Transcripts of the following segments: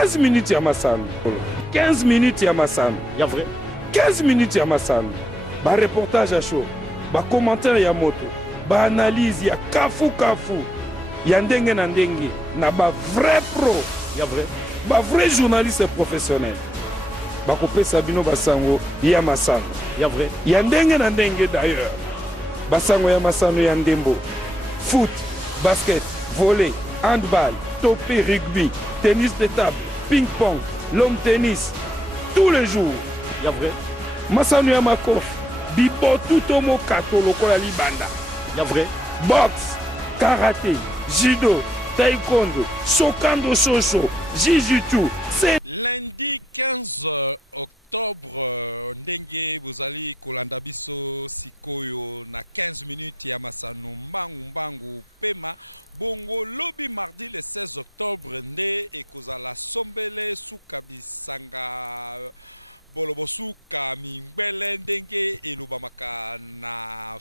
15 minutes ya masano 15 minutes ya masano ya vrai 15 minutes ya masano bareportage ya show bacommentaire ya moto baanalyse ya kafu ya ndenge na ndenge na bavrai pro ya vrai bavrai journaliste professionnel bakopesa bino basango ya masano ya vrai ya ndenge na ndenge d'ailleurs basango ya masano ya ndembo foot basket volley handball topé rugby tennis de table ping pong long tennis tous les jours ya vrai masano ya makofi bibotu to mokato lokola libanda ya vrai boxe karaté judo taekwondo sokando shosho jiu-jitsu. Lundi 15 octobre ndenge bozali kolanda biso sikoyo na 15 minutes ya masano mbangu pema bongo lobi mardi le 16 octobre nde ekozala sombele suka bisanga bolobosuka mingbele ndenge elobamaka na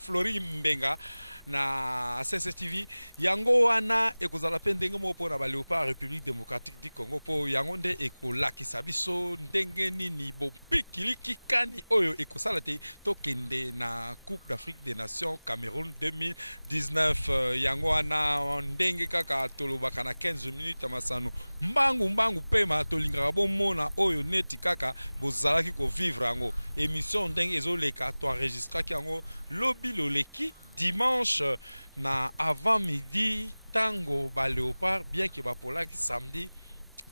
Flori Mbenga na CCTV yango wana ekozala pe ndenge moko na ba Léopard République démocratique du Congo po yango nde ekolakisa biso ndenge nini bopikiliki kani oyo ekosala te tokende na Coupe d'Afrique des Nations Cameroun 2019 yango wana ndenge kaka tolobaka na 15 minutes masano mbangu pema tolingaka bomona oyo neti kaka bozalaki ko vivre yango émission ndenge ezoleka to enregistraki yango lobi loleki dimanche na avant midi tango ba Léopard bien que ba polaki samedi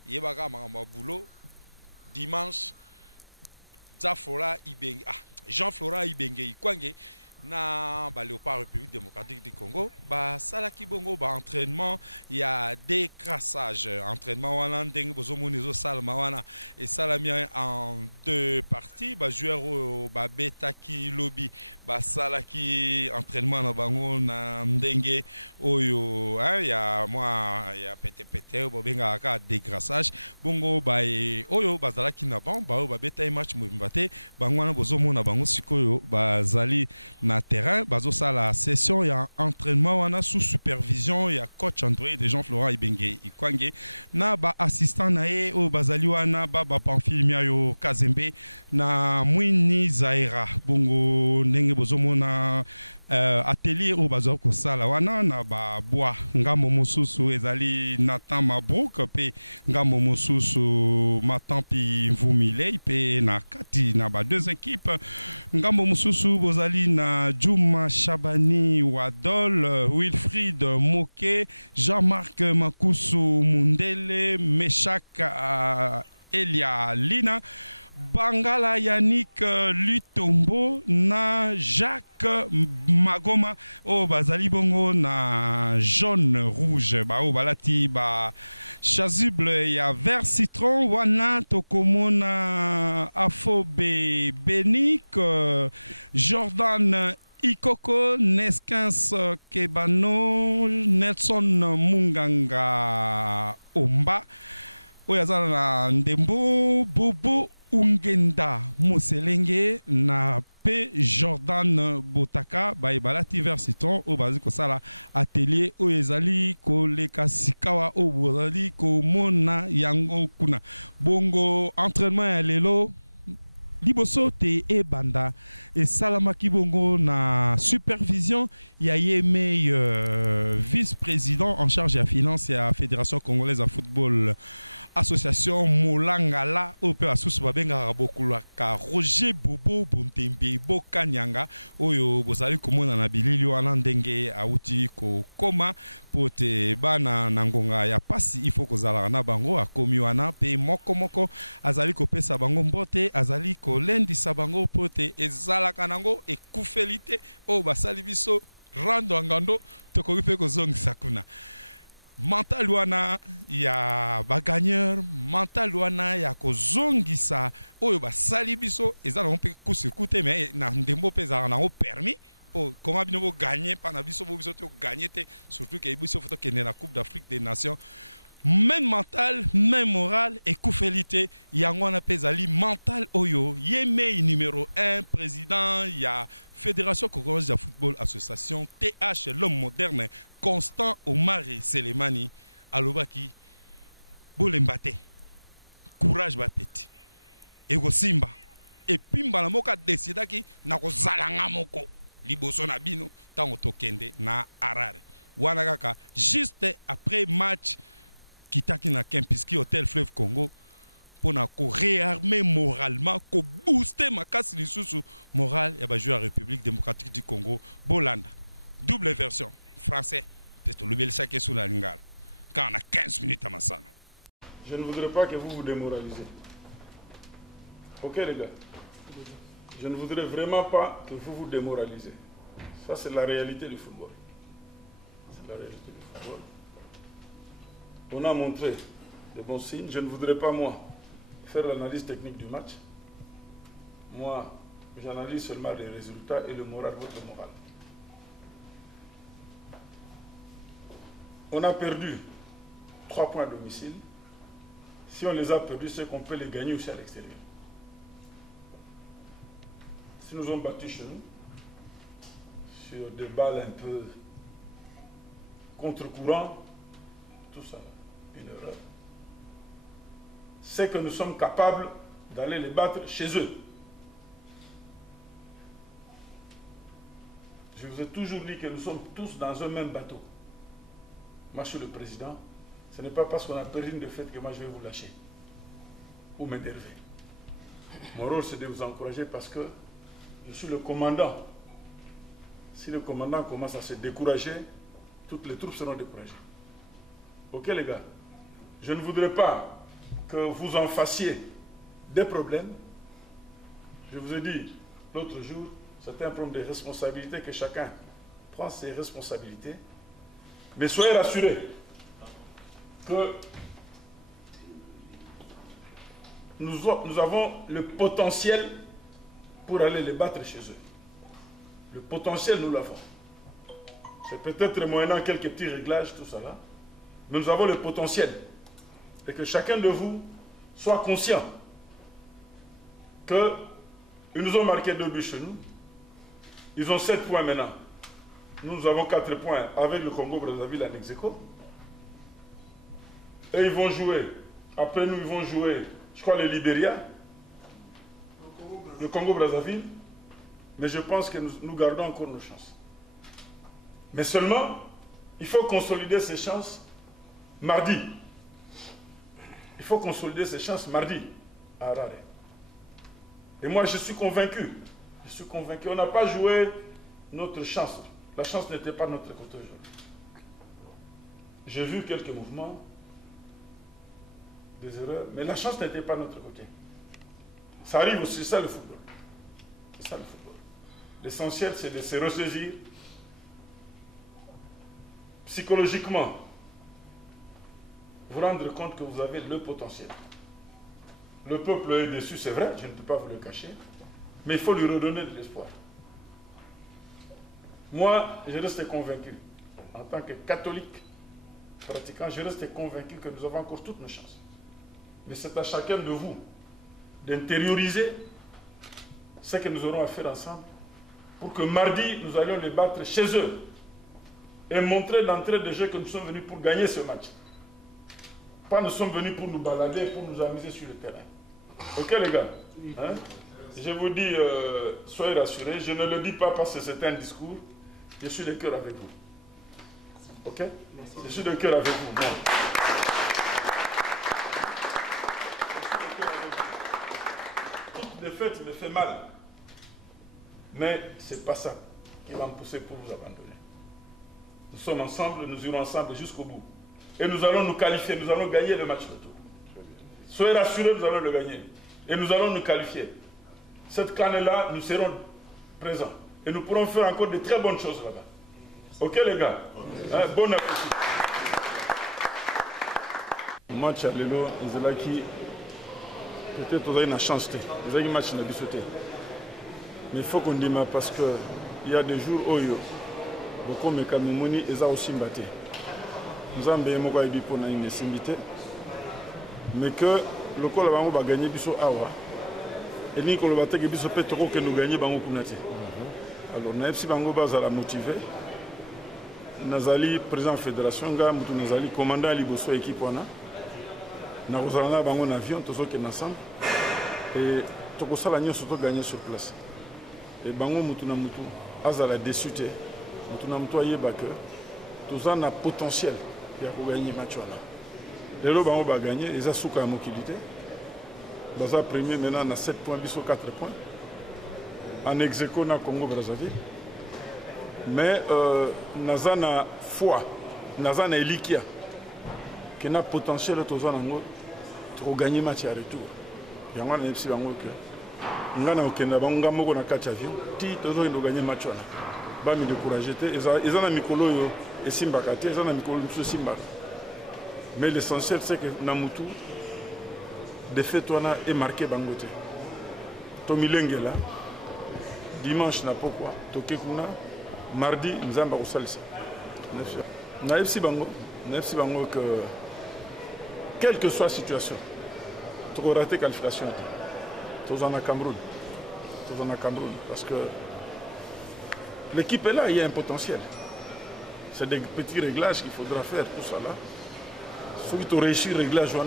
yebaka makamba boulot dimanche Jean Flora Ibenge Ikwange na ba Léopard République démocratique du Congo ba salaki bongo ba entraînement ya décrassage entraînement wana ndenge bozomoni zo salama wana et salami en deux parties ba joueur ba betaki lobby ba salaki entraînement na bango na ndenge oyo ya moi ya pete bo benga ka décrassage bongo ba oyo bazalaki na ba betay match mobimba te bango wana bozomona bango sikoyo bazali na terrain bazo sala session ya entraînement wana sous supervision ya coach André de Jean Florent Ibenge Ikwange na ba assistant na ye o bazali wana ba Pamphile yo Kazembe na Mwini Zaira bongo ndenge bozomona atelier au bazo ko sala wana na ba bois ngambo mosusu ezali Nathan Mabrouk pe ngambo mosusu Matampi Mvumile pe na kati na ba deux équipes ngambo mosusu bozali na Juma Chabani Wadol Wilfried Moke Jean-Marc Makusu Mundele Meshak Elia Lina Bangala Yannick Lutombo na Jacques Magoma o bazali bongo na jaune rouge ba o balati ba chasuble ya vert citron wana tokomona Afobe Benik Jordan Ikoko Neskins Kebano Nelson Munganga Omba oyazana na ndembo Bobo Ungenda Moselenge na P Jordan Botaka balati vert citron o bazi ko sala atelier o ezali ko leka sikawa o bozali ko mona yango kuna bongo entraînement ya lelo liboso te e banda et salamaki bongo na supervision ya yeme vice-président en charge de la finance et la Fédération congolaise de football association Molangala au peu asusu babenga bokulaka Roger Bobo Bontembe Bokanyanga oyo bozali komona na bilili wana ndenge auti ko koma pote bana na ngonga ya pasi il faut kozala na bango akomi wana pe moko azali kopesa bango mbote azali kolendisa bango pote ezalaka nango ekufelite o basali biso rando ngando tokoki pe kozongisa kuna mental wana ya bagagneur mental wana ya kozongisa oyo basali biso ezala mpe kusikute mais na ndembo pe za na permis pour comment bino bo gagner pana biso bo biso to gagner te surtout que biso foto kene la Coupe d'Afrique des Nations même mental même moral et kufelite yango na pezali mental oyo yeme numéro 1 président ya Fédération congolaise de football association TH l'homme moderne Constant Omar Selemani alobaki bolemba te courage bapeti ekosimba epi mbala moko adesidaki na kozalanga moko liboso na bino ntango tokende na Harare wana kaka juste après match kitaki na Kempinski Hotel Fleuve Congo pour na ko réarmer moralement ko booster makasi lisusu moral ya ba joueur la République démocratique du Congo bolanda double version français peut-être le bel saké sous la lingala quand on a 15 minutes à Massano. Je ne voudrais pas que vous vous démoralisez. OK les gars? Je ne voudrais vraiment pas que vous vous démoralisez. Ça c'est la réalité du football. C'est la réalité du football. On a montré des bons signes. Je ne voudrais pas, moi, faire l'analyse technique du match. Moi, j'analyse seulement les résultats et le moral, votre moral. On a perdu 3 points à domicile. Si on les a perdus, c'est qu'on peut les gagner aussi à l'extérieur. Si nous avons battu chez nous, sur des balles un peu contre-courant, tout ça, une erreur, c'est que nous sommes capables d'aller les battre chez eux. Je vous ai toujours dit que nous sommes tous dans un même bateau. Moi, je suis le président. Ce n'est pas parce qu'on a perdu une défaite que moi, je vais vous lâcher ou m'énerver. Mon rôle, c'est de vous encourager parce que je suis le commandant. Si le commandant commence à se décourager, toutes les troupes seront découragées. OK, les gars? Je ne voudrais pas que vous en fassiez des problèmes. Je vous ai dit l'autre jour, c'était un problème de responsabilité, que chacun prend ses responsabilités. Mais soyez rassurés que nous avons le potentiel pour aller les battre chez eux. Le potentiel, nous l'avons. C'est peut-être moyennant quelques petits réglages, tout ça là. Mais nous avons le potentiel. Et que chacun de vous soit conscient qu'ils nous ont marqué 2 buts chez nous. Ils ont 7 points maintenant. Nous avons 4 points avec le Congo-Brazzaville en ex-aequo. Et ils vont jouer. Après nous, ils vont jouer, je crois, le Libéria, le Congo-Brazzaville. Mais je pense que nous gardons encore nos chances. Mais seulement, il faut consolider ces chances mardi. Il faut consolider ces chances mardi à Harare. Et moi, je suis convaincu. Je suis convaincu. On n'a pas joué notre chance. La chance n'était pas de notre côté aujourd'hui. J'ai vu quelques mouvements, des erreurs, mais la chance n'était pas de notre côté. Ça arrive aussi, c'est ça le football. C'est ça le football. L'essentiel, c'est de se ressaisir psychologiquement, vous rendre compte que vous avez le potentiel. Le peuple est déçu, c'est vrai, je ne peux pas vous le cacher, mais il faut lui redonner de l'espoir. Moi, je reste convaincu, en tant que catholique pratiquant, je reste convaincu que nous avons encore toutes nos chances. Mais c'est à chacun de vous d'intérioriser ce que nous aurons à faire ensemble pour que mardi, nous allions les battre chez eux et montrer d'entrée de jeu que nous sommes venus pour gagner ce match. Pas nous sommes venus pour nous balader, pour nous amuser sur le terrain. OK les gars, hein? Je vous dis, soyez rassurés, je ne le dis pas parce que c'est un discours, je suis de cœur avec vous. OK? Je suis de cœur avec vous. Bon. Le fait me fait mal. Mais ce n'est pas ça qui va me pousser pour vous abandonner. Nous sommes ensemble, nous irons ensemble jusqu'au bout. Et nous allons nous qualifier, nous allons gagner le match retour. Soyez rassurés, nous allons le gagner. Et nous allons nous qualifier. Cette canne-là, nous serons présents. Et nous pourrons faire encore de très bonnes choses là-bas. OK les gars? Hein, bon appétit. Match à l'élo, Izelaki, peut-être vous avez une chance. Vous avez un match à bisouté. Mais il faut qu'on dise parce qu'il y a des jours où beaucoup de Kamimoni et ça aussi mbatté. Nous avons bien beaucoup de pour une simbité. Mais que le col va gagner biso awa. Et ni qu'on va gagner biso pétro que nous gagnons bango kunate. Alors na FC bango baza la motiver. Nazali président de la fédération nga mutu nazali commandant liboso équipe wana. Nous avons un avion, tous qui ensemble. Et tous les gens sont gagnés sur place. Et bango mutuna mutu azala déçuté. Mutuna mutu ayeba que tous ont un potentiel pour gagner match là. Les gens vont gagner, ils ont souka mobilité. Baza premier maintenant on a 7 points, biso 4 points. En ex-aequo na Congo Brazzaville. Mais nazana foi, nazana elikia qui n'a potentiel tous en pour gagner match à retour. Il y a un MC bango que ngana okenda bango moko na catch avion ti tozo ndo gagner match wana. Ba mi décourager te ezana mikolo yo esimbaka te ezana mikolo mso simbaka. Mais l'essentiel c'est que Namutu de fait wana est marqué bango te. To milengela dimanche na pourquoi toke kuna mardi nzamba kosalisa. Na FC bango que quelle que soit la situation, tu auras raté la qualification. Tu es en Cameroun. Parce que l'équipe est là, il y a un potentiel. C'est des petits réglages qu'il faudra faire, tout ça là. Si tu réussis le réglage, je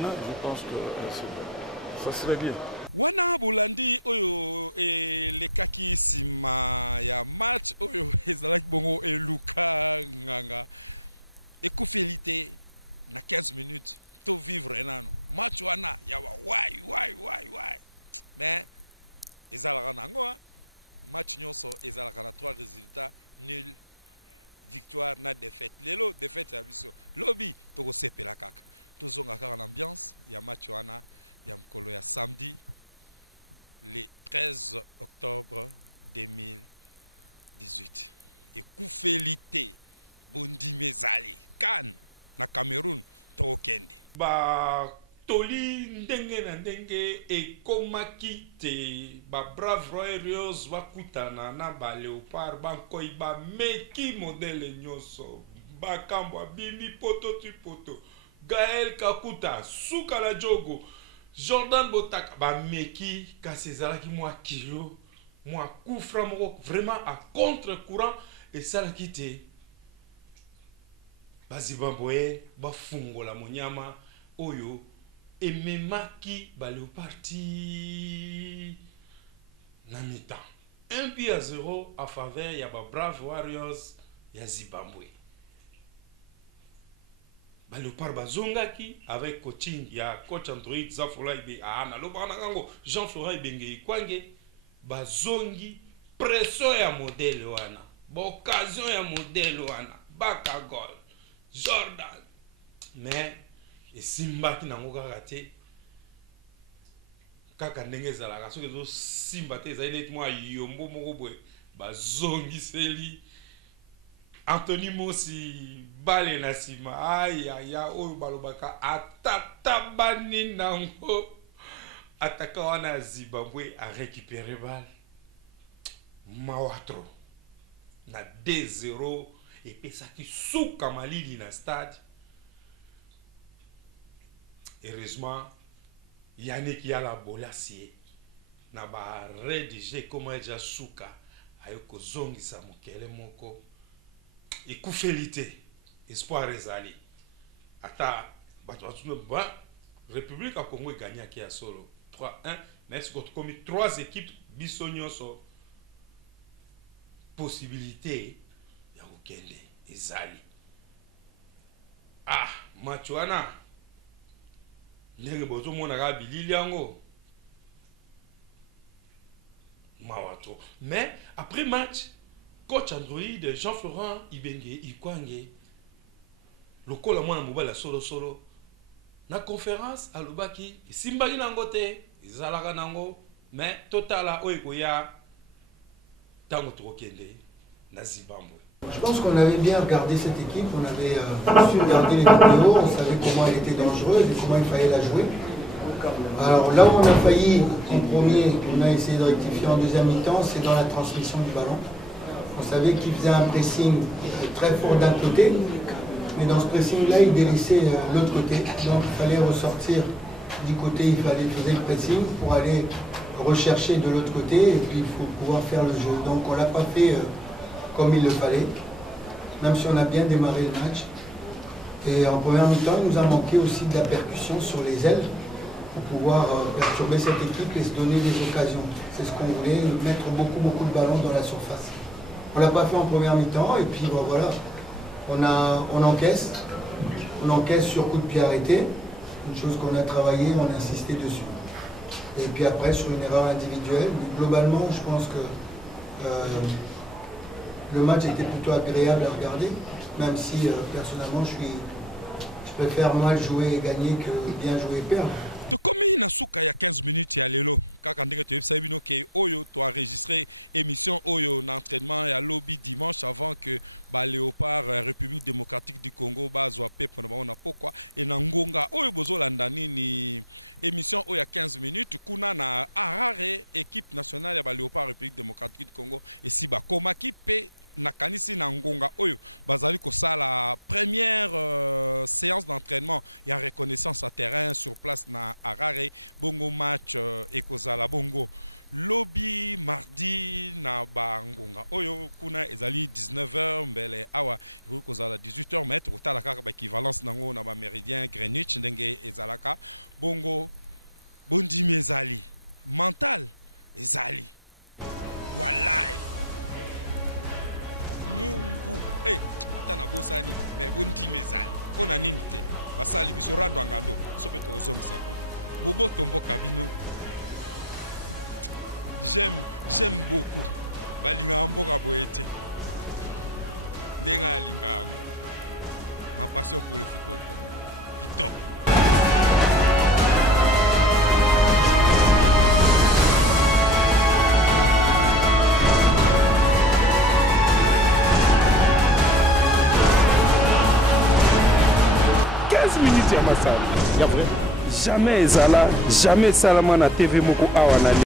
pense que ça serait bien. Wana Bolandi oyo lekaki sima ya match oyo ezalaki bongo eluka nganga ekufélité na 15 minutes to vivre nano match wana ya why mais ezalaka nango match nyonso ezalaka na 3 résultats nul victoire na défaite lelo défaite ya biso lobi toko sepela kaka tozonga kaka l'ambiance ya match wana ya mkolo ya samedi le 13 octobre 2018 ekufélité bondi mezali kan na Cameroun to kende. Je pense qu'on avait bien regardé cette équipe, on avait su regarder les vidéos, on savait comment elle était dangereuse et comment il fallait la jouer. Alors là où on a failli en premier, on a essayé de rectifier en deuxième mi-temps, c'est dans la transmission du ballon. On savait qu'il faisait un pressing très fort d'un côté, mais dans ce pressing-là, il délaissait l'autre côté. Donc il fallait ressortir du côté, il faisait le pressing pour aller rechercher de l'autre côté et puis il faut pouvoir faire le jeu. Donc on ne l'a pas fait comme il le fallait, même si on a bien démarré le match. Et en première mi-temps, il nous a manqué aussi de la percussion sur les ailes pour pouvoir perturber cette équipe et se donner des occasions. C'est ce qu'on voulait, mettre beaucoup de ballons dans la surface. On ne l'a pas fait en première mi-temps et puis bon, voilà, on encaisse sur coup de pied arrêté, une chose qu'on a travaillé, on a insisté dessus. Et puis après, sur une erreur individuelle, mais globalement, je pense que le match était plutôt agréable à regarder, même si personnellement, je préfère mal jouer et gagner que bien jouer et perdre. Tokomi na suka ya 15 minutes ya lelo kaka ndenge toyebisa bino ke oyo to enregistré émission oyo na entraînement ya lobby dimanche avant que ba Léopard République démocratique du Congo bazwa pepe na bango na pokwa et na ngonga oyo bozolanda nini émission oyo ya 15 minutes kuna na Harare équipe nationale ya ba Léopard République démocratique du Congo et si ba komaki pe nakanisi na ngonga oyo bazali kosala première séance d'entraînement ya reconnaissance à terrain sur place na Harare bongo match ekozala bongo lobby mardi na bangonga oyo kuna ezali 19h mbele awa ekozala 18h mais tokotala kaka ba équivalence nango na ba méridien Greenwich ndenge ezalaka bongo bondimi ezali mental ezali wallahi Mungu tana bosani mais bondi mezali ona nini te basali biso rando ngando sope to ozongisa ko bobo tombo kabino j'aime beaucoup balinga mboka boete ndenga linga ma passion pour le football kitoko. Minutes ya masala ya vrai jamais ezala jamais salama na TV moko awa na